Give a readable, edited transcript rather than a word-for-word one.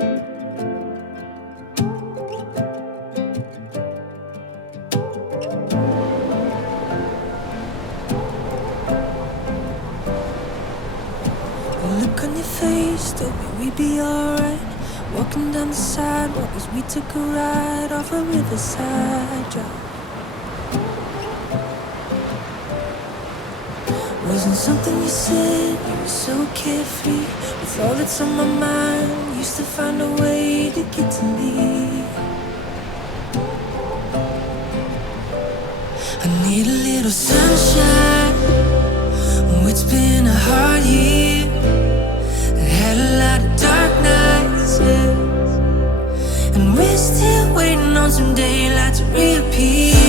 Look on your face, told me we'd be alright. Walking down the sidewalk as we took a ride off a riverside drive. Wasn't something you said, you were so carefree. With all that's on my mind, used to find a way to get to me. I need a little sunshine. Oh, it's been a hard year. Had a lot of dark nights, yeah. And we're still waiting on some daylight to reappear.